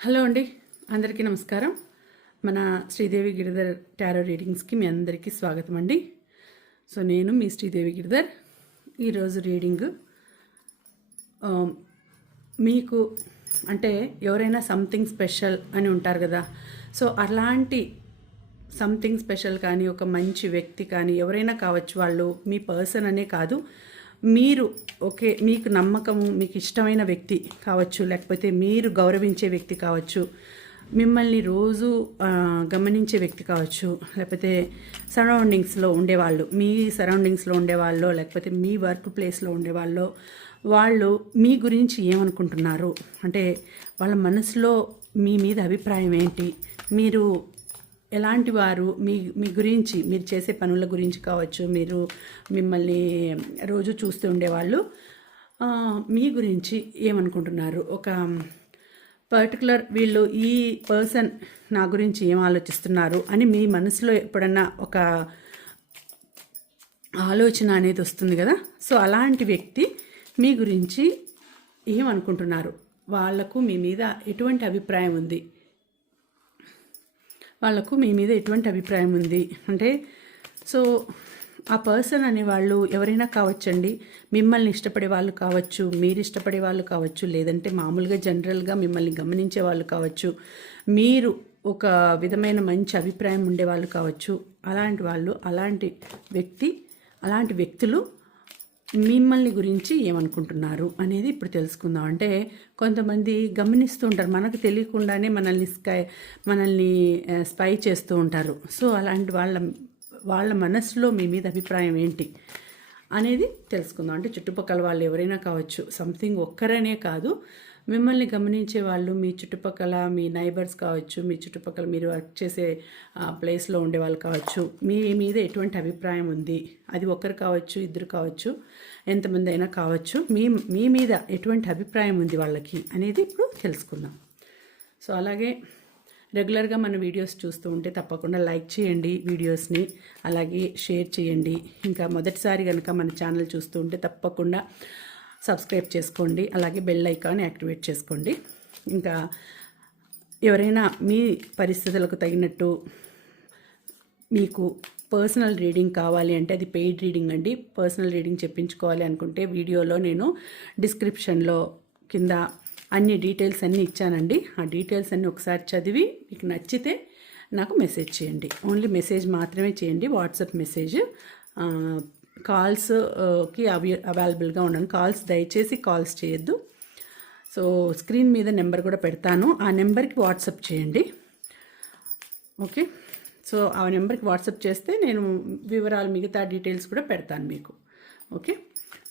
Hello అండి, అందరికీ నమస్కారం. మన శ్రీదేవి గిరిధర్ టారో రీడింగ్స్కి మీ అందరికీ స్వాగతం అండి. సో నేను మీ శ్రీదేవి గిరిధర్. ఈరోజు రీడింగ్ మీకు అంటే ఎవరైనా సంథింగ్ స్పెషల్ అని ఉంటారు కదా. సో అలాంటి సంథింగ్ స్పెషల్ కానీ ఒక మంచి వ్యక్తి కానీ ఎవరైనా కావచ్చు, వాళ్ళు మీ పర్సన్ అనే కాదు, మీరు ఓకే మీకు నమ్మకము మీకు ఇష్టమైన వ్యక్తి కావచ్చు, లేకపోతే మీరు గౌరవించే వ్యక్తి కావచ్చు, మిమ్మల్ని రోజు గమనించే వ్యక్తి కావచ్చు, లేకపోతే సరౌండింగ్స్లో ఉండేవాళ్ళు, మీ సరౌండింగ్స్లో ఉండేవాళ్ళు, లేకపోతే మీ వర్క్ ప్లేస్లో ఉండేవాళ్ళు, వాళ్ళు మీ గురించి ఏమనుకుంటున్నారు, అంటే వాళ్ళ మనసులో మీ మీద అభిప్రాయం ఏంటి, మీరు ఎలాంటి వారు, మీ గురించి మీరు చేసే పనుల గురించి కావచ్చు, మీరు మిమ్మల్ని రోజు చూస్తూ ఉండేవాళ్ళు మీ గురించి ఏమనుకుంటున్నారు, ఒక పర్టికులర్ వీళ్ళు ఈ పర్సన్ నా గురించి ఏం ఆలోచిస్తున్నారు అని మీ మనసులో ఎప్పుడన్నా ఒక ఆలోచన అనేది వస్తుంది కదా. సో అలాంటి వ్యక్తి మీ గురించి ఏమనుకుంటున్నారు, వాళ్లకు మీ మీద ఎటువంటి అభిప్రాయం ఉంది, వాళ్ళకు మీ మీద ఎటువంటి అభిప్రాయం ఉంది అంటే, సో ఆ పర్సన్ అనేవాళ్ళు ఎవరైనా కావచ్చండి. మిమ్మల్ని ఇష్టపడే వాళ్ళు కావచ్చు, మీరు ఇష్టపడే వాళ్ళు కావచ్చు, లేదంటే మామూలుగా జనరల్గా మిమ్మల్ని గమనించే వాళ్ళు కావచ్చు, మీరు ఒక విధమైన మంచి అభిప్రాయం ఉండేవాళ్ళు కావచ్చు. అలాంటి వాళ్ళు, అలాంటి వ్యక్తులు మిమ్మల్ని గురించి ఏమనుకుంటున్నారు అనేది ఇప్పుడు తెలుసుకుందాం. అంటే కొంతమంది గమనిస్తూ ఉంటారు, మనకు తెలియకుండానే మనల్ని స్పై చేస్తూ ఉంటారు. సో అలాంటి వాళ్ళ మనసులో మీ మీద అభిప్రాయం ఏంటి అనేది తెలుసుకుందాం. అంటే చుట్టుపక్కల వాళ్ళు ఎవరైనా కావచ్చు, సంథింగ్ ఒక్కరనే కాదు, మిమ్మల్ని గమనించే వాళ్ళు మీ చుట్టుపక్కల, మీ నైబర్స్ కావచ్చు, మీ చుట్టుపక్కల మీరు వర్క్ చేసే ప్లేస్లో ఉండే వాళ్ళు కావచ్చు, మీ మీద ఎటువంటి అభిప్రాయం ఉంది, అది ఒకరు కావచ్చు, ఇద్దరు కావచ్చు, ఎంతమంది అయినా కావచ్చు, మీ మీద ఎటువంటి అభిప్రాయం ఉంది వాళ్ళకి అనేది ఇప్పుడు తెలుసుకుందాం. సో అలాగే రెగ్యులర్గా మన వీడియోస్ చూస్తూ ఉంటే తప్పకుండా లైక్ చేయండి వీడియోస్ని, అలాగే షేర్ చేయండి. ఇంకా మొదటిసారి కనుక మన ఛానల్ చూస్తూ ఉంటే తప్పకుండా సబ్స్క్రైబ్ చేసుకోండి, అలాగే బెల్ ఐకాన్ యాక్టివేట్ చేసుకోండి. ఇంకా ఎవరైనా మీ పరిస్థితులకు తగినట్టు మీకు పర్సనల్ రీడింగ్ కావాలి అంటే, అది పెయిడ్ రీడింగ్ అండి. పర్సనల్ రీడింగ్ చెప్పించుకోవాలి అనుకుంటే వీడియోలో నేను డిస్క్రిప్షన్లో కింద అన్ని డీటెయిల్స్ అన్నీ ఇచ్చానండి. ఆ డీటెయిల్స్ అన్నీ ఒకసారి చదివి మీకు నచ్చితే నాకు మెసేజ్ చేయండి. ఓన్లీ మెసేజ్ మాత్రమే చేయండి, వాట్సాప్ మెసేజ్. కాల్స్కి అవైలబుల్గా ఉన్నాను. దయచేసి కాల్స్ చేయొద్దు. సో స్క్రీన్ మీద నెంబర్ కూడా పెడతాను, ఆ నెంబర్కి వాట్సాప్ చేయండి. ఓకే, సో ఆ నెంబర్కి వాట్సాప్ చేస్తే నేను వివరాలు, మిగతా డీటెయిల్స్ కూడా పెడతాను మీకు. ఓకే,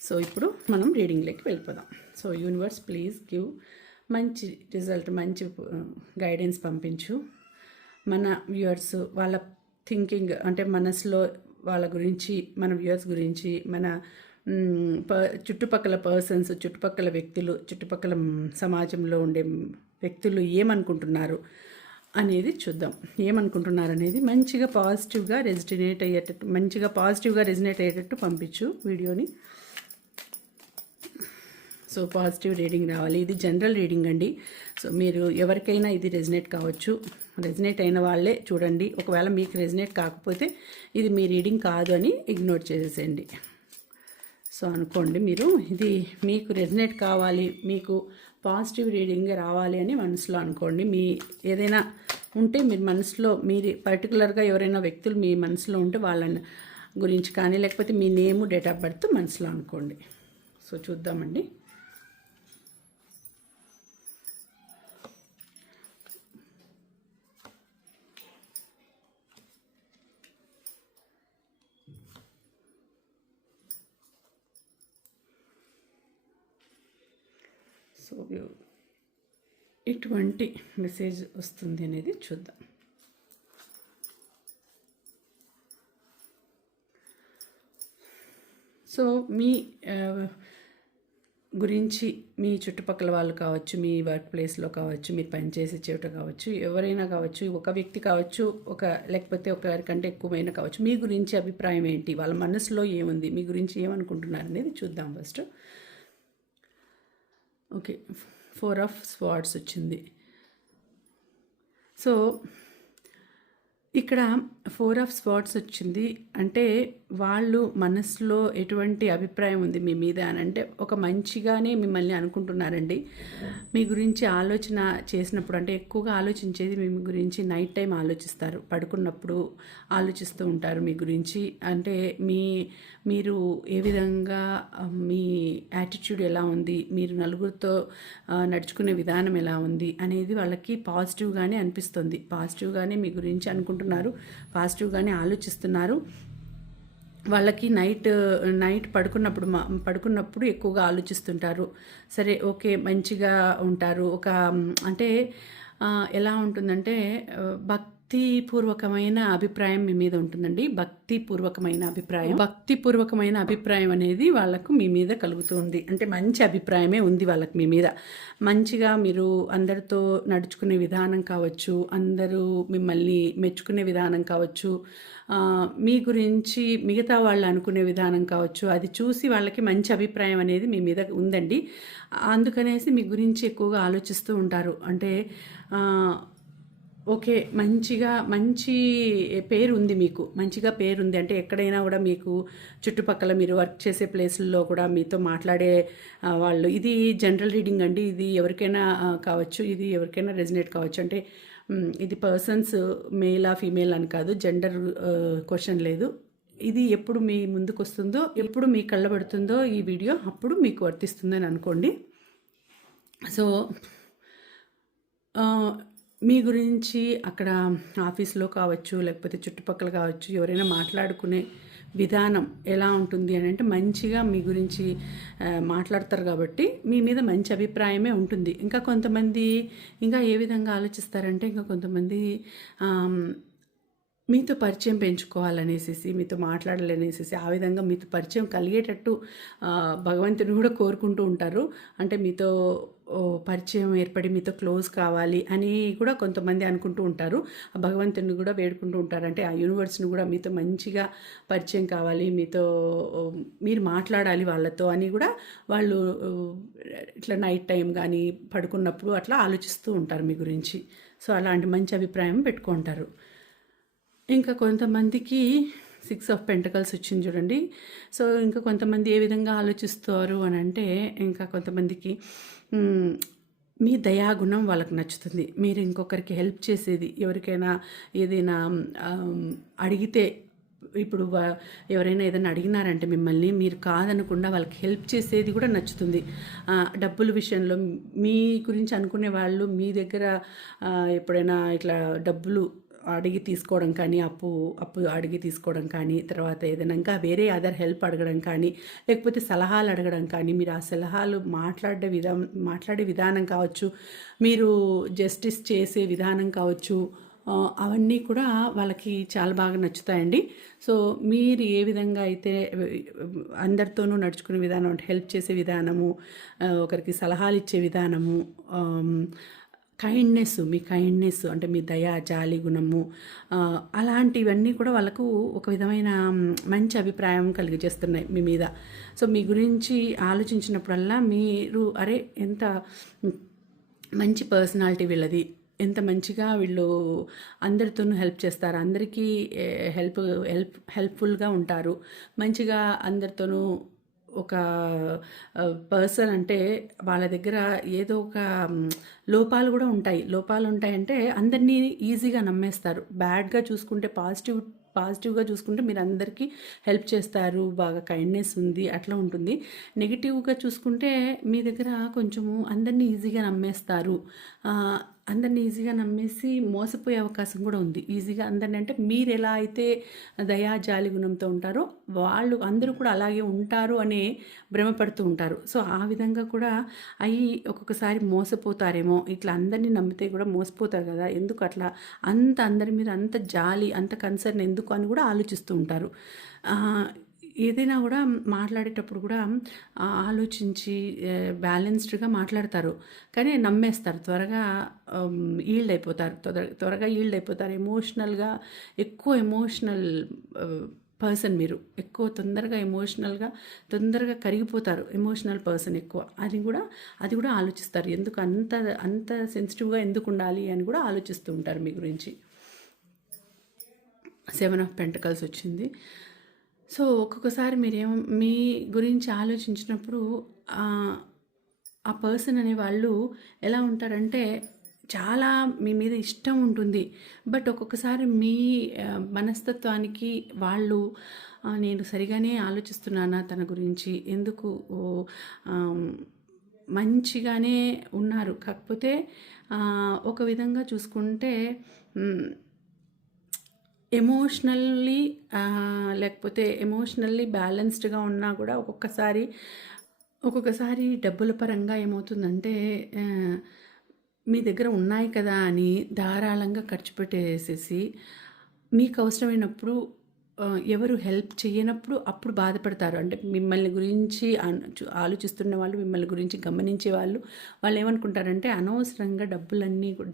సో ఇప్పుడు మనం రీడింగ్లోకి వెళ్ళిపోదాం. సో యూనివర్స్ ప్లీజ్ గివ్ మంచి రిజల్ట్, మంచి గైడెన్స్ పంపించు. మన వ్యూవర్స్ వాళ్ళ థింకింగ్ అంటే మనసులో వాళ్ళ గురించి, మన వ్యూవర్స్ గురించి, మన చుట్టుపక్కల పర్సన్స్, చుట్టుపక్కల వ్యక్తులు, చుట్టుపక్కల సమాజంలో ఉండే వ్యక్తులు ఏమనుకుంటున్నారు అనేది చూద్దాం. ఏమనుకుంటున్నారు అనేది మంచిగా పాజిటివ్గా రెజినేట్ అయ్యేటట్టు పంపించు వీడియోని. సో పాజిటివ్ రీడింగ్ రావాలి. ఇది జనరల్ రీడింగ్ అండి. సో మీరు ఎవరికైనా ఇది రెజినేట్ కావచ్చు, రెజినేట్ అయిన వాళ్ళే చూడండి. ఒకవేళ మీకు రెజినేట్ కాకపోతే ఇది మీ రీడింగ్ కాదు అని ఇగ్నోర్ చేసేసేయండి. సో అనుకోండి, మీరు ఇది మీకు రెజినేట్ కావాలి, మీకు పాజిటివ్ రీడింగ్ రావాలి అని మనసులో అనుకోండి. మీ ఏదైనా ఉంటే మీరు మనసులో, మీరు పర్టికులర్గా ఎవరైనా వ్యక్తులు మీ మనసులో ఉంటే వాళ్ళ గురించి కానీ, లేకపోతే మీ నేము, డేట్ ఆఫ్ బర్త్ మనసులో అనుకోండి. సో చూద్దామండి. సో ఎటువంటి మెసేజ్ వస్తుంది అనేది చూద్దాం. సో మీ గురించి మీ చుట్టుపక్కల వాళ్ళు కావచ్చు, మీ వర్క్ ప్లేస్లో కావచ్చు, మీరు పనిచేసే చోట కావచ్చు, ఎవరైనా కావచ్చు, ఒక వ్యక్తి కావచ్చు, లేకపోతే ఒకరికంటే ఎక్కువైనా కావచ్చు, మీ గురించి అభిప్రాయం ఏంటి, వాళ్ళ మనసులో ఏముంది, మీ గురించి ఏమనుకుంటున్నారు అనేది చూద్దాం ఫస్ట్. ఓకే, 4 ఆఫ్ స్వార్డ్స్ వచ్చింది. సో ఇక్కడ 4 ఆఫ్ స్వార్డ్స్ వచ్చింది. అంటే వాళ్ళు మనసులో ఎటువంటి అభిప్రాయం ఉంది మీ మీద అని అంటే ఒక మంచిగానే మిమ్మల్ని అనుకుంటున్నారండి. మీ గురించి ఆలోచన చేసినప్పుడు అంటే ఎక్కువగా ఆలోచించేది మీ గురించి నైట్ టైం ఆలోచిస్తారు, పడుకున్నప్పుడు ఆలోచిస్తూ ఉంటారు మీ గురించి. అంటే మీరు ఏ విధంగా మీ యాటిట్యూడ్ ఎలా ఉంది, మీరు నలుగురితో నడుచుకునే విధానం ఎలా ఉంది అనేది వాళ్ళకి పాజిటివ్గానే అనిపిస్తుంది. పాజిటివ్గానే మీ గురించి అనుకుంటున్నారు, పాజిటివ్గానే ఆలోచిస్తున్నారు. వాళ్ళకి నైట్ పడుకున్నప్పుడు ఎక్కువగా ఆలోచిస్తుంటారు. సరే ఓకే మంచిగా ఉంటారు. అంటే ఎలా ఉంటుందంటే భక్తిపూర్వకమైన అభిప్రాయం మీ మీద ఉంటుందండి. భక్తిపూర్వకమైన అభిప్రాయం అనేది వాళ్ళకు మీ మీద కలుగుతుంది. అంటే మంచి అభిప్రాయమే ఉంది వాళ్ళకి మీ మీద. మంచిగా మీరు అందరితో నడుచుకునే విధానం కావచ్చు, అందరూ మిమ్మల్ని మెచ్చుకునే విధానం కావచ్చు, మీ గురించి మిగతా వాళ్ళు అనుకునే విధానం కావచ్చు, అది చూసి వాళ్ళకి మంచి అభిప్రాయం అనేది మీ మీద ఉందండి. అందుకనేసి మీ గురించి ఎక్కువగా ఆలోచిస్తూ ఉంటారు. అంటే ఓకే మంచి పేరు ఉంది, మీకు మంచిగా పేరుంది. అంటే ఎక్కడైనా కూడా మీకు చుట్టుపక్కల మీరు వర్క్ చేసే ప్లేసుల్లో కూడా మీతో మాట్లాడే వాళ్ళు, ఇది జనరల్ రీడింగ్ అండి. ఇది ఎవరికైనా కావచ్చు, ఇది ఎవరికైనా రెజినేట్ కావచ్చు. అంటే ఇది పర్సన్స్ మేలా ఫీమేల్ అని కాదు, జెండర్ క్వశ్చన్ లేదు. ఇది ఎప్పుడు మీ ముందుకు వస్తుందో, ఎప్పుడు మీ కళ్ళబడుతుందో ఈ వీడియో అప్పుడు మీకు వర్తిస్తుందని అనుకోండి. సో మీ గురించి అక్కడ ఆఫీస్లో కావచ్చు, లేకపోతే చుట్టుపక్కల కావచ్చు, ఎవరైనా మాట్లాడుకునే విధానం ఎలా ఉంటుంది అని అంటే మంచిగా మీ గురించి మాట్లాడతారు కాబట్టి మీ మీద మంచి అభిప్రాయమే ఉంటుంది. ఇంకా కొంతమంది ఇంకా ఏ విధంగా ఆలోచిస్తారంటే, ఇంకా కొంతమంది మీతో పరిచయం పెంచుకోవాలనేసి, మీతో మాట్లాడాలనేసి, ఆ విధంగా మీతో పరిచయం కలిగేటట్టు భగవంతుని కూడా కోరుకుంటూ ఉంటారు. అంటే మీతో పరిచయం ఏర్పడి మీతో క్లోజ్ కావాలి అని కూడా కొంతమంది అనుకుంటూ ఉంటారు. ఆ భగవంతుని కూడా వేడుకుంటూ ఉంటారు. అంటే ఆ యూనివర్స్ని కూడా మీతో మంచిగా పరిచయం కావాలి, మీతో మీరు మాట్లాడాలి వాళ్ళతో అని కూడా వాళ్ళు ఇట్లా నైట్ టైం కానీ పడుకున్నప్పుడు అట్లా ఆలోచిస్తూ ఉంటారు మీ గురించి. సో అలాంటి మంచి అభిప్రాయం పెట్టుకుంటారు. ఇంకా కొంతమందికి 6 ఆఫ్ పెంటకల్స్ వచ్చింది చూడండి. సో ఇంకా కొంతమంది ఏ విధంగా ఆలోచిస్తారు అని అంటే, ఇంకా కొంతమందికి మీ దయాగుణం వాళ్ళకి నచ్చుతుంది. మీరు ఇంకొకరికి హెల్ప్ చేసేది, ఎవరికైనా ఏదైనా అడిగితే, ఇప్పుడు ఎవరైనా ఏదైనా అడిగినారంటే మిమ్మల్ని, మీరు కాదనకుండా వాళ్ళకి హెల్ప్ చేసేది కూడా నచ్చుతుంది. డబ్బుల విషయంలో మీ గురించి అనుకునే వాళ్ళు మీ దగ్గర ఎప్పుడైనా ఇట్లా డబ్బులు అడిగి తీసుకోవడం కానీ, అప్పు అడిగి తీసుకోవడం కానీ, తర్వాత ఏదైనా ఇంకా వేరే అదర్ హెల్ప్ అడగడం కానీ, లేకపోతే సలహాలు అడగడం కానీ, మీరు ఆ సలహాలు మాట్లాడే విధానం కావచ్చు, మీరు జస్టిస్ చేసే విధానం కావచ్చు, అవన్నీ కూడా వాళ్ళకి చాలా బాగా నచ్చుతాయండి. సో మీరు ఏ విధంగా అయితే అందరితోనూ నడుచుకునే విధానం, అంటే హెల్ప్ చేసే విధానము, ఒకరికి సలహాలు ఇచ్చే విధానము, మీ కైండ్నెస్ అంటే మీ దయ, జాలి గుణము, అలాంటివన్నీ కూడా వాళ్ళకు ఒక విధమైన మంచి అభిప్రాయం కలిగజేస్తున్నాయి మీ మీద. సో మీ గురించి ఆలోచించినప్పుడల్లా మీరు ఎంత మంచి పర్సనాలిటీ వీళ్ళది, ఎంత మంచిగా వీళ్ళు అందరితోనూ హెల్ప్ చేస్తారు, అందరికీ హెల్ప్ఫుల్గా ఉంటారు, మంచిగా అందరితోనూ ఒక పర్సన్ అంటే వాళ్ళ దగ్గర ఏదో ఒక లోపాలు కూడా ఉంటాయి. లోపాలు ఉంటాయంటే అందరినీ ఈజీగా నమ్మేస్తారు. బ్యాడ్గా చూసుకుంటే పాజిటివ్గా చూసుకుంటే మీరు అందరికీ హెల్ప్ చేస్తారు, బాగా కైండ్నెస్ ఉంది, అట్లా ఉంటుంది. నెగిటివ్గా చూసుకుంటే మీ దగ్గర కొంచెము అందరినీ ఈజీగా నమ్మేస్తారు. అందరినీ ఈజీగా నమ్మేసి మోసపోయే అవకాశం కూడా ఉంది. ఈజీగా అందరినీ అంటే మీరు ఎలా అయితే దయా జాలి గుణంతో ఉంటారో వాళ్ళు అందరూ కూడా అలాగే ఉంటారు అనే భ్రమపడుతూ ఉంటారు. సో ఆ విధంగా కూడా ఒక్కొక్కసారి మోసపోతారేమో, ఇట్లా అందరినీ నమ్మితే కూడా మోసపోతారు కదా, ఎందుకు అట్లా అందరి మీద అంత జాలి, అంత కన్సర్న్ ఎందుకు అని కూడా ఆలోచిస్తూ ఉంటారు. ఏదైనా కూడా మాట్లాడేటప్పుడు కూడా ఆలోచించి బ్యాలెన్స్డ్గా మాట్లాడతారు, కానీ నమ్మేస్తారు, త్వరగా ఈల్డ్ అయిపోతారు. ఎమోషనల్గా ఎక్కువ ఎమోషనల్ పర్సన్ మీరు. ఎక్కువ తొందరగా ఎమోషనల్గా తొందరగా కరిగిపోతారు. ఎమోషనల్ పర్సన్ ఎక్కువ. అది కూడా ఆలోచిస్తారు. ఎందుకు అంత అంత సెన్సిటివ్గా ఎందుకు ఉండాలి అని కూడా ఆలోచిస్తూ ఉంటారు మీ గురించి. 7 ఆఫ్ పెంటకల్స్ వచ్చింది. సో ఒక్కొక్కసారి మీ గురించి ఆలోచించినప్పుడు ఆ పర్సన్ అనేవాళ్ళు ఎలా ఉంటారంటే చాలా మీ మీద ఇష్టం ఉంటుంది. బట్ ఒక్కొక్కసారి మీ మనస్తత్వానికి వాళ్ళు నేను సరిగానే ఆలోచిస్తున్నానా తన గురించి, ఎందుకు మంచిగానే ఉన్నారు, కాకపోతే ఒక విధంగా చూసుకుంటే ఎమోషనల్లీ లేకపోతే ఎమోషనల్లీ బ్యాలెన్స్డ్గా ఉన్నా కూడా ఒక్కొక్కసారి డబ్బుల పరంగా ఏమవుతుందంటే మీ దగ్గర ఉన్నాయి కదా అని ధారాళంగా ఖర్చు పెట్టేసేసి మీకు అవసరమైనప్పుడు ఎవరు హెల్ప్ చేయనప్పుడు అప్పుడు బాధపడతారు. అంటే మిమ్మల్ని గురించి ఆలోచిస్తున్న వాళ్ళు, మిమ్మల్ని గురించి గమనించే వాళ్ళు ఏమనుకుంటారంటే అనవసరంగా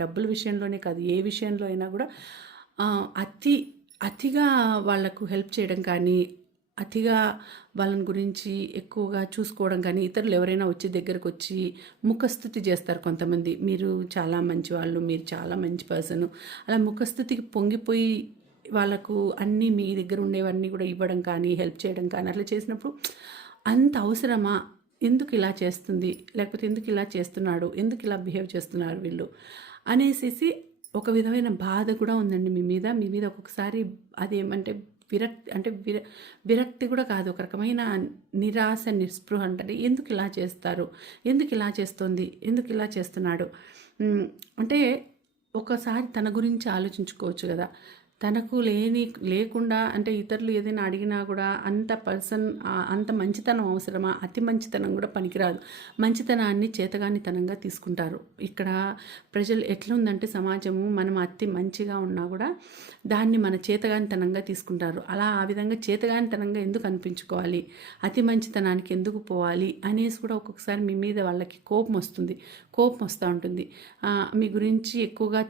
డబ్బుల విషయంలోనే కాదు, ఏ విషయంలో అయినా కూడా అతిగా వాళ్ళకు హెల్ప్ చేయడం కానీ, అతిగా వాళ్ళని గురించి ఎక్కువగా చూసుకోవడం కానీ, ఇతరులు ఎవరైనా వచ్చి దగ్గరకు వచ్చి ముఖస్థుతి చేస్తారు కొంతమంది. మీరు చాలా మంచి వాళ్ళు, మీరు చాలా మంచి పర్సన్, అలా ముఖస్థుతికి పొంగిపోయి వాళ్ళకు అన్నీ మీ దగ్గర ఉండేవన్నీ కూడా ఇవ్వడం కానీ, హెల్ప్ చేయడం కానీ అట్లా చేసినప్పుడు అంత అవసరమా, ఎందుకు ఇలా చేస్తుంది, లేకపోతే ఎందుకు ఇలా చేస్తున్నాడు, ఎందుకు ఇలా బిహేవ్ చేస్తున్నారు వీళ్ళు అనేసి ఒక విధమైన బాధ కూడా ఉందండి మీ మీద. ఒక్కొక్కసారి అదేమంటే విరక్తి కూడా కాదు, ఒక రకమైన నిరాశ, నిస్పృహ అంటే ఎందుకు ఇలా చేస్తారు, ఎందుకు ఇలా చేస్తుంది, ఎందుకు ఇలా చేస్తున్నాడు అంటే ఒకసారి తన గురించి ఆలోచించుకోవచ్చు కదా. తనకు లేకుండా అంటే ఇతరులు ఏదైనా అడిగినా కూడా అంత మంచితనం అవసరమా? అతి మంచితనం కూడా పనికిరాదు. మంచితనాన్ని చేతగానితనంగా తీసుకుంటారు. ఇక్కడ ప్రజలు ఎట్లుందంటే సమాజము, మనం అతి మంచిగా ఉన్నా కూడా దాన్ని మన చేతగానితనంగా తీసుకుంటారు. ఆ విధంగా చేతగానితనంగా ఎందుకు అనిపించుకోవాలి, అతి మంచితనానికి ఎందుకు పోవాలి అనేసి కూడా ఒక్కొక్కసారి మీ మీద వాళ్ళకి కోపం వస్తూ ఉంటుంది. మీ గురించి ఎక్కువగా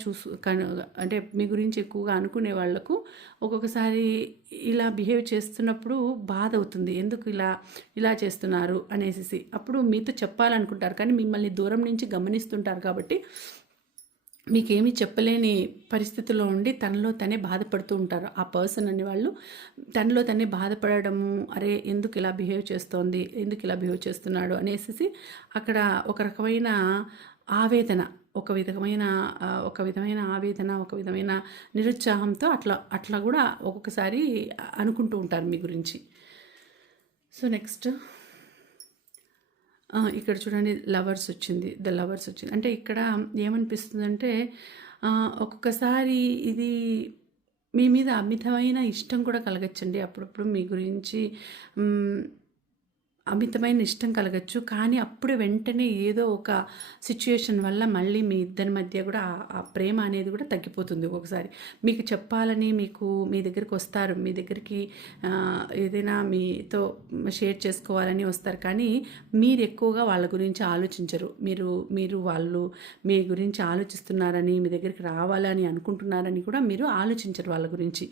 అంటే మీ గురించి ఎక్కువగా అనుకునే వాళ్లకు ఒక్కొక్కసారి ఇలా బిహేవ్ చేస్తున్నప్పుడు బాధ అవుతుంది. ఎందుకు ఇలా చేస్తున్నారు అనేసి అప్పుడు మీతో చెప్పాలనుకుంటారు, కానీ మిమ్మల్ని దూరం నుంచి గమనిస్తుంటారు కాబట్టి మీకేమీ చెప్పలేని పరిస్థితుల్లో ఉండి తనలో తనే బాధపడుతూ ఉంటారు. ఆ పర్సన్ అనేవాళ్ళు తనలో తనే బాధపడము, అరే ఎందుకు ఇలా బిహేవ్ చేస్తోంది, ఎందుకు ఇలా బిహేవ్ చేస్తున్నాడు అనేసి అక్కడ ఒక రకమైన ఆవేదన, ఒక విధమైన ఆవేదన, ఒక విధమైన నిరుత్సాహంతో అట్లా కూడా ఒక్కొక్కసారి అనుకుంటూ ఉంటారు మీ గురించి. సో నెక్స్ట్ ఇక్కడ చూడండి లవర్స్ వచ్చింది, ద లవర్స్ వచ్చింది. అంటే ఇక్కడ ఏమనిపిస్తుందంటే ఒక్కొక్కసారి ఇది మీ మీద అమితమైన ఇష్టం కూడా కలగచ్చండి. అప్పుడప్పుడు మీ గురించి అమితమైన ఇష్టం కలగచ్చు, కానీ అప్పుడు వెంటనే ఏదో ఒక సిచ్యుయేషన్ వల్ల మళ్ళీ మీ ఇద్దరి మధ్య కూడా ఆ ప్రేమ అనేది కూడా తగ్గిపోతుంది. ఒక్కొక్కసారి మీకు చెప్పాలని మీ దగ్గరికి వస్తారు, మీ దగ్గరికి ఏదైనా మీతో షేర్ చేసుకోవాలని వస్తారు, కానీ మీరు ఎక్కువగా వాళ్ళ గురించి ఆలోచించరు. వాళ్ళు మీ గురించి ఆలోచిస్తున్నారని, మీ దగ్గరికి రావాలని అనుకుంటున్నారని కూడా మీరు ఆలోచించరు వాళ్ళ గురించి.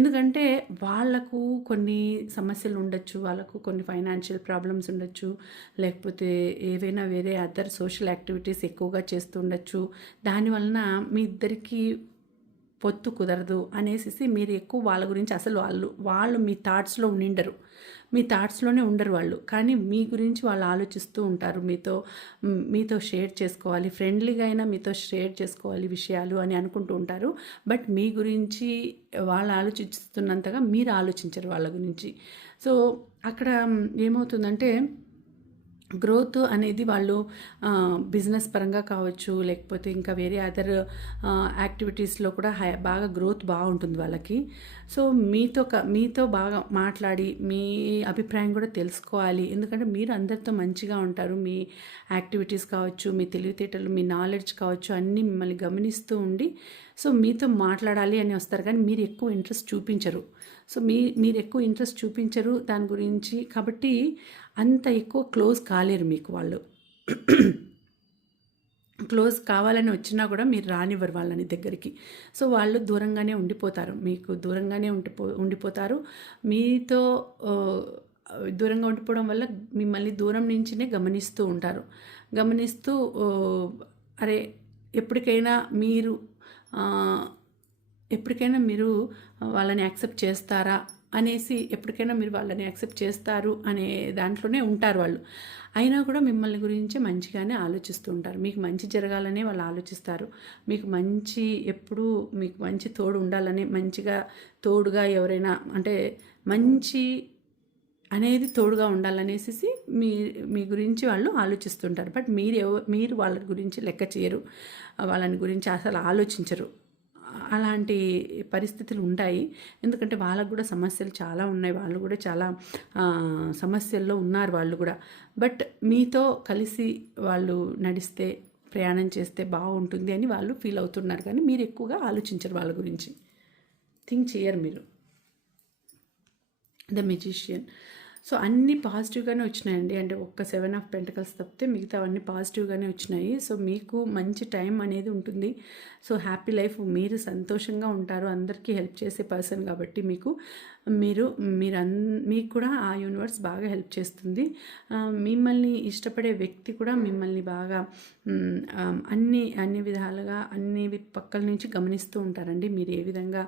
ఎందుకంటే వాళ్లకు కొన్ని సమస్యలు ఉండొచ్చు, వాళ్ళకు కొన్ని ఫైనాన్షియల్ ప్రాబ్లమ్స్ ఉండొచ్చు, లేకపోతే ఏవైనా వేరే అదర్ సోషల్ యాక్టివిటీస్ ఎక్కువగా చేస్తూ ఉండొచ్చు. దానివలన మీ ఇద్దరికి పొత్తు కుదరదు అనేసి మీరు ఎక్కువ వాళ్ళ గురించి అసలు వాళ్ళు మీ థాట్స్లో మీ థాట్స్లోనే ఉండరు వాళ్ళు, కానీ మీ గురించి వాళ్ళు ఆలోచిస్తూ ఉంటారు. మీతో షేర్ చేసుకోవాలి, ఫ్రెండ్లీగా అయినా మీతో షేర్ చేసుకోవాలి విషయాలు అని అనుకుంటూ ఉంటారు. బట్ మీ గురించి వాళ్ళు ఆలోచిస్తున్నంతగా మీరు ఆలోచించరు వాళ్ళ గురించి. సో అక్కడ ఏమవుతుందంటే గ్రోత్ అనేది వాళ్ళు బిజినెస్ పరంగా కావచ్చు, లేకపోతే ఇంకా వేరే అదర్ యాక్టివిటీస్లో కూడా బాగా గ్రోత్ బాగుంటుంది వాళ్ళకి. సో మీతో బాగా మాట్లాడి మీ అభిప్రాయం కూడా తెలుసుకోవాలి. ఎందుకంటే మీరు అందరితో మంచిగా ఉంటారు, మీ యాక్టివిటీస్ కావచ్చు, మీ తెలివితేటలు, మీ నాలెడ్జ్ కావచ్చు, అన్నీ మిమ్మల్ని గమనిస్తూ ఉండి సో మీతో మాట్లాడాలి అని వస్తారు, కానీ మీరు ఎక్కువ ఇంట్రెస్ట్ చూపించరు. సో మీరు ఎక్కువ ఇంట్రెస్ట్ చూపించరు దాని గురించి, కాబట్టి అంత ఎక్కువ క్లోజ్ కాలేరు మీకు వాళ్ళు. క్లోజ్ కావాలని వచ్చినా కూడా మీరు రానివ్వరు వాళ్ళని దగ్గరికి. సో వాళ్ళు దూరంగానే ఉండిపోతారు, మీకు దూరంగానే ఉండిపోతారు. మీతో దూరంగా ఉండిపోవడం వల్ల మిమ్మల్ని దూరం నుంచినే గమనిస్తూ ఉంటారు. గమనిస్తూ అరే ఎప్పటికైనా మీరు ఎప్పటికైనా మీరు వాళ్ళని యాక్సెప్ట్ చేస్తారా అనేసి, ఎప్పటికైనా మీరు వాళ్ళని యాక్సెప్ట్ చేస్తారు అనే దాంట్లోనే ఉంటారు వాళ్ళు. అయినా కూడా మిమ్మల్ని గురించి మంచిగానే ఆలోచిస్తూ ఉంటారు. మీకు మంచి జరగాలనే వాళ్ళు ఆలోచిస్తారు. మీకు మంచి ఎప్పుడూ మీకు మంచి తోడు ఉండాలని, మంచిగా తోడుగా ఎవరైనా అంటే మంచి అనేది తోడుగా ఉండాలనేసి మీ మీ గురించి వాళ్ళు ఆలోచిస్తుంటారు. బట్ మీరు వాళ్ళ గురించి లెక్క చేయరు, వాళ్ళని గురించి అసలు ఆలోచించరు. అలాంటి పరిస్థితులు ఉంటాయి. ఎందుకంటే వాళ్ళకు కూడా సమస్యలు చాలా ఉన్నాయి, వాళ్ళు కూడా చాలా సమస్యల్లో ఉన్నారు వాళ్ళు కూడా. బట్ మీతో కలిసి వాళ్ళు నడిస్తే, ప్రయాణం చేస్తే బాగుంటుంది అని వాళ్ళు ఫీల్ అవుతున్నారు. కానీ మీరు ఎక్కువగా ఆలోచించరు వాళ్ళ గురించి, థింక్ చేయరు మీరు. The magician. సో అన్నీ పాజిటివ్గానే వచ్చినాయండి. అంటే ఒక్క 7 ఆఫ్ పెంటకల్స్ తప్పితే మిగతావన్నీ పాజిటివ్గానే వచ్చినాయి. సో మీకు మంచి టైం అనేది ఉంటుంది. సో హ్యాపీ లైఫ్, మీరు సంతోషంగా ఉంటారు. అందరికీ హెల్ప్ చేసే పర్సన్ కాబట్టి మీకు మీకు కూడా ఆ యూనివర్స్ బాగా హెల్ప్ చేస్తుంది. మిమ్మల్ని ఇష్టపడే వ్యక్తి కూడా మిమ్మల్ని బాగా అన్ని విధాలుగా అన్ని పక్కల నుంచి గమనిస్తూ ఉంటారండి. మీరు ఏ విధంగా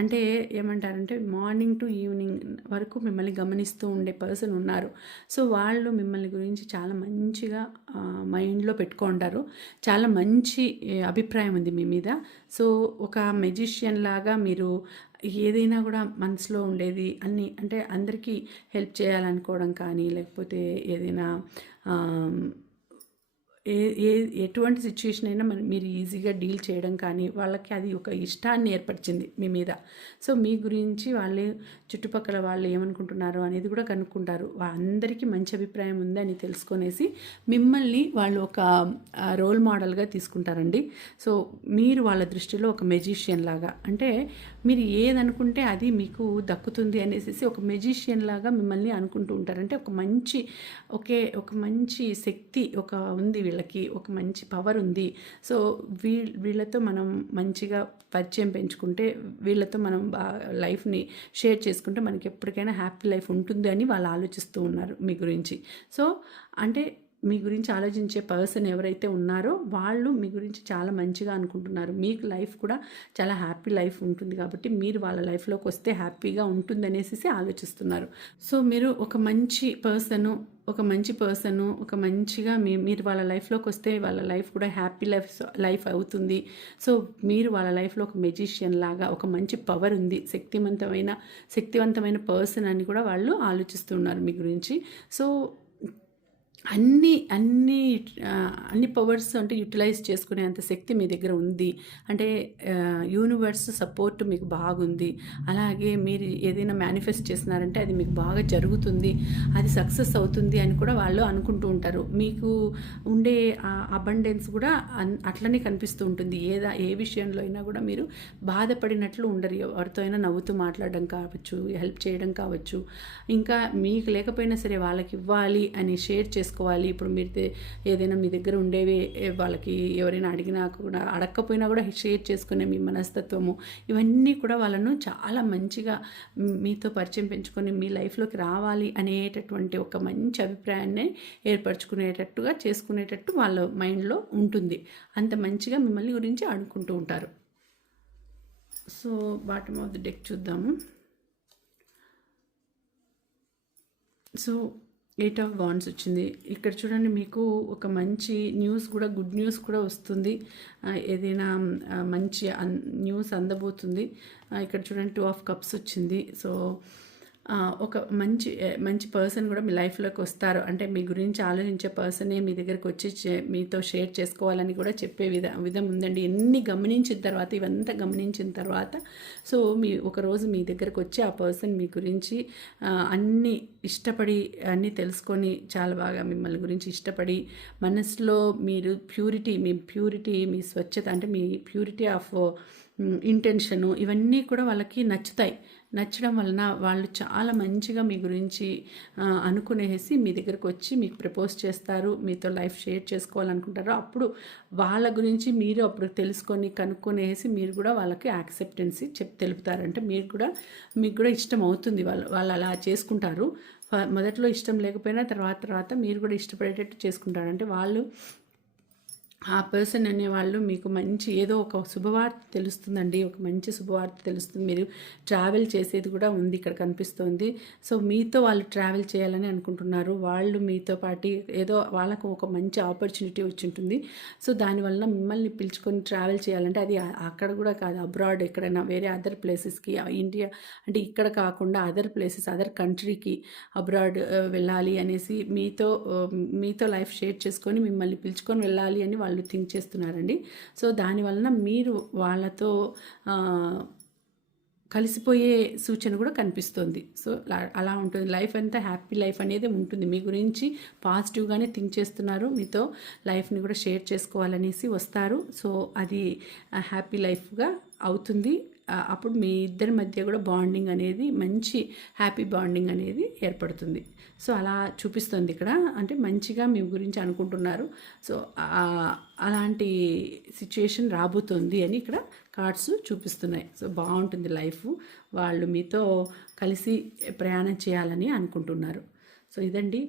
అంటే ఏమంటారంటే మార్నింగ్ టు ఈవినింగ్ వరకు మిమ్మల్ని గమనిస్తూ ఉండే పర్సన్ ఉన్నారు. సో వాళ్ళు మిమ్మల్ని గురించి చాలా మంచిగా మైండ్లో పెట్టుకుంటారు. చాలా మంచి అభిప్రాయం ఉంది మీ మీద. సో ఒక మెజిషియన్ లాగా మీరు ఏదైనా కూడా మనసులో ఉండేది అన్నీ అంటే అందరికీ హెల్ప్ చేయాలనుకోవడం కానీ, లేకపోతే ఏదైనా ఎటువంటి సిచ్యుయేషన్ అయినా మీరు ఈజీగా డీల్ చేయడం కానీ, వాళ్ళకి అది ఒక ఇష్టాన్ని ఏర్పరిచింది మీ మీద. సో మీ గురించి వాళ్ళు చుట్టుపక్కల వాళ్ళు ఏమనుకుంటున్నారు అనేది కూడా కనుక్కుంటారు. అందరికీ మంచి అభిప్రాయం ఉందని తెలుసుకొనేసి మిమ్మల్ని వాళ్ళు ఒక రోల్ మోడల్గా తీసుకుంటారండి. సో మీరు వాళ్ళ దృష్టిలో ఒక మెజిషియన్ లాగా, అంటే మీరు ఏదనుకుంటే అది మీకు దక్కుతుంది అనేసి ఒక మెజిషియన్ లాగా మిమ్మల్ని అనుకుంటూ ఉంటారు. అంటే ఒక మంచి శక్తి ఉంది వీళ్ళకి, ఒక మంచి పవర్ ఉంది. సో వీళ్ళతో మనం మంచిగా పరిచయం పెంచుకుంటే, వీళ్ళతో మనం లైఫ్ని షేర్ చేసుకుంటే మనకి ఎప్పటికైనా హ్యాపీ లైఫ్ ఉంటుంది అని వాళ్ళు ఆలోచిస్తూ ఉన్నారు మీ గురించి. సో అంటే మీ గురించి ఆలోచించే పర్సన్ ఎవరైతే ఉన్నారో వాళ్ళు మీ గురించి చాలా మంచిగా అనుకుంటున్నారు. మీకు లైఫ్ కూడా చాలా హ్యాపీ లైఫ్ ఉంటుంది కాబట్టి మీరు వాళ్ళ లైఫ్లోకి వస్తే హ్యాపీగా ఉంటుందనేసి ఆలోచిస్తున్నారు. సో మీరు ఒక మంచిగా మీరు వాళ్ళ లైఫ్లోకి వస్తే వాళ్ళ లైఫ్ కూడా హ్యాపీ లైఫ్ అవుతుంది. సో మీరు వాళ్ళ లైఫ్లో ఒక మెజిషియన్ లాగా, ఒక మంచి పవర్ ఉంది, శక్తివంతమైన పర్సన్ అని కూడా వాళ్ళు ఆలోచిస్తున్నారు మీ గురించి. సో అన్ని పవర్స్ అంటే యూటిలైజ్ చేసుకునే అంత శక్తి మీ దగ్గర ఉంది. అంటే యూనివర్స్ సపోర్ట్ మీకు బాగుంది. అలాగే మీరు ఏదైనా మేనిఫెస్ట్ చేస్తున్నారంటే అది మీకు బాగా జరుగుతుంది, అది సక్సెస్ అవుతుంది అని కూడా వాళ్ళు అనుకుంటూ ఉంటారు. మీకు ఉండే అబండెన్స్ కూడా అట్లనే కనిపిస్తూ ఉంటుంది. ఏ విషయంలో అయినా కూడా మీరు బాధపడినట్లు ఉండరు. ఎవరితో అయినా నవ్వుతూ మాట్లాడడం కావచ్చు, హెల్ప్ చేయడం కావచ్చు, ఇంకా మీకు లేకపోయినా సరే వాళ్ళకి ఇవ్వాలి అని షేర్ చేసుకోవాలి. ఇప్పుడు మీరు ఏదైనా మీ దగ్గర ఉండేవి వాళ్ళకి ఎవరైనా అడిగినా కూడా, అడగకపోయినా కూడా షేర్ చేసుకునే మీ మనస్తత్వము, ఇవన్నీ కూడా వాళ్ళను చాలా మంచిగా మీతో పరిచయం పెంచుకొని మీ లైఫ్లోకి రావాలి అనేటటువంటి ఒక మంచి అభిప్రాయాన్ని చేసుకునేటట్టు వాళ్ళ మైండ్లో ఉంటుంది. అంత మంచిగా మిమ్మల్ని గురించి అనుకుంటూ ఉంటారు. So bottom of the deck చూద్దాము. సో 8 ఆఫ్ వాండ్స్ వచ్చింది. ఇక్కడ చూడండి, మీకు ఒక మంచి న్యూస్ కూడా, గుడ్ న్యూస్ కూడా వస్తుంది. ఏదైనా మంచి న్యూస్ అందబోతుంది. ఇక్కడ చూడండి 2 ఆఫ్ కప్స్ వచ్చింది. సో ఒక మంచి పర్సన్ కూడా మీ లైఫ్లోకి వస్తారు. అంటే మీ గురించి ఆలోచించే పర్సనే మీ దగ్గరకు వచ్చి మీతో షేర్ చేసుకోవాలని కూడా చెప్పే విధం ఉందండి. ఇవంతా గమనించిన తర్వాత సో ఒకరోజు మీ దగ్గరకు వచ్చి ఆ పర్సన్ మీ గురించి అన్నీ ఇష్టపడి, అన్నీ తెలుసుకొని, చాలా బాగా మిమ్మల్ని గురించి ఇష్టపడి, మనసులో మీ ప్యూరిటీ, మీ స్వచ్ఛత, అంటే మీ ప్యూరిటీ ఆఫ్ ఇంటెన్షను ఇవన్నీ కూడా వాళ్ళకి నచ్చుతాయి. నచ్చడం వలన వాళ్ళు చాలా మంచిగా మీ గురించి అనుకునేసి మీ దగ్గరకు వచ్చి మీకు ప్రపోజ్ చేస్తారు, మీతో లైఫ్ షేర్ చేసుకోవాలనుకుంటారు. అప్పుడు వాళ్ళ గురించి మీరు అప్పుడు తెలుసుకొని కనుక్కొనేసి మీరు కూడా వాళ్ళకి యాక్సెప్టెన్సీ తెలుపుతారంటే మీకు కూడా ఇష్టం అవుతుంది. వాళ్ళు అలా చేసుకుంటారు. మొదట్లో ఇష్టం లేకపోయినా తర్వాత మీరు కూడా ఇష్టపడేటట్టు చేసుకుంటారు. అంటే వాళ్ళు ఆ పర్సన్ అనేవాళ్ళు మీకు మంచి ఏదో ఒక శుభవార్త తెలుస్తుందండి, ఒక మంచి శుభవార్త తెలుస్తుంది. మీరు ట్రావెల్ చేసేది కూడా ఉంది ఇక్కడ కనిపిస్తోంది. సో మీతో వాళ్ళు ట్రావెల్ చేయాలని అనుకుంటున్నారు. వాళ్ళు మీతో పాటు ఏదో వాళ్ళకు ఒక మంచి ఆపర్చునిటీ వచ్చి ఉంటుంది. సో దానివల్ల మిమ్మల్ని పిలుచుకొని ట్రావెల్ చేయాలంటే అది అక్కడ కూడా కాదు, అబ్రాడ్ ఎక్కడైనా వేరే అదర్ ప్లేసెస్కి, ఇండియా అంటే ఇక్కడ కాకుండా అదర్ ప్లేసెస్, అదర్ కంట్రీకి అబ్రాడ్ వెళ్ళాలి అనేసి మీతో లైఫ్ షేర్ చేసుకొని మిమ్మల్ని పిలుచుకొని వెళ్ళాలి అని వాళ్ళు థింక్ చేస్తున్నారండి. సో దానివలన మీరు వాళ్ళతో కలిసిపోయే సూచన కూడా కనిపిస్తుంది. సో అలా ఉంటుంది. లైఫ్ అంతా హ్యాపీ లైఫ్ అనేది ఉంటుంది. మీ గురించి పాజిటివ్గానే థింక్ చేస్తున్నారు. మీతో లైఫ్ని కూడా షేర్ చేసుకోవాలనేసి వస్తారు. సో అది హ్యాపీ లైఫ్గా అవుతుంది. అప్పుడు మీ ఇద్దరి మధ్య కూడా బాండింగ్ అనేది మంచి హ్యాపీ బాండింగ్ అనేది ఏర్పడుతుంది. సో అలా చూపిస్తుంది ఇక్కడ. అంటే మంచిగా మీ గురించి అనుకుంటున్నారు. సో అలాంటి సిచ్యుయేషన్ రాబోతుంది అని ఇక్కడ కార్డ్స్ చూపిస్తున్నాయి. సో బాగుంటుంది లైఫ్. వాళ్ళు మీతో కలిసి ప్రయాణం చేయాలని అనుకుంటున్నారు. సో ఇదండి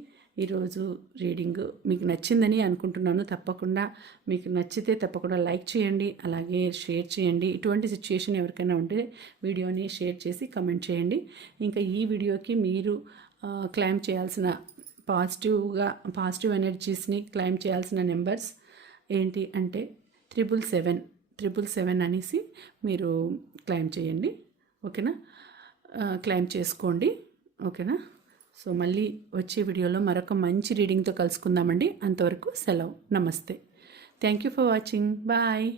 ఈరోజు రీడింగ్. మీకు నచ్చిందని అనుకుంటున్నాను. తప్పకుండా మీకు నచ్చితే తప్పకుండా లైక్ చేయండి, అలాగే షేర్ చేయండి. ఇటువంటి సిచ్యుయేషన్ ఎవరికైనా ఉంటే వీడియోని షేర్ చేసి కమెంట్ చేయండి. ఇంకా ఈ వీడియోకి మీరు క్లైమ్ చేయాల్సిన పాజిటివ్ ఎనర్జీస్ని క్లైమ్ చేయాల్సిన నెంబర్స్ ఏంటి అంటే 777 అనేసి మీరు క్లైమ్ చేయండి. ఓకేనా? క్లైమ్ చేసుకోండి. ఓకేనా? సో మళ్ళీ వచ్చే వీడియోలో మరొక మంచి రీడింగ్తో కలుసుకుందామండి. అంతవరకు సెలవు. నమస్తే. Thank you for watching. Bye.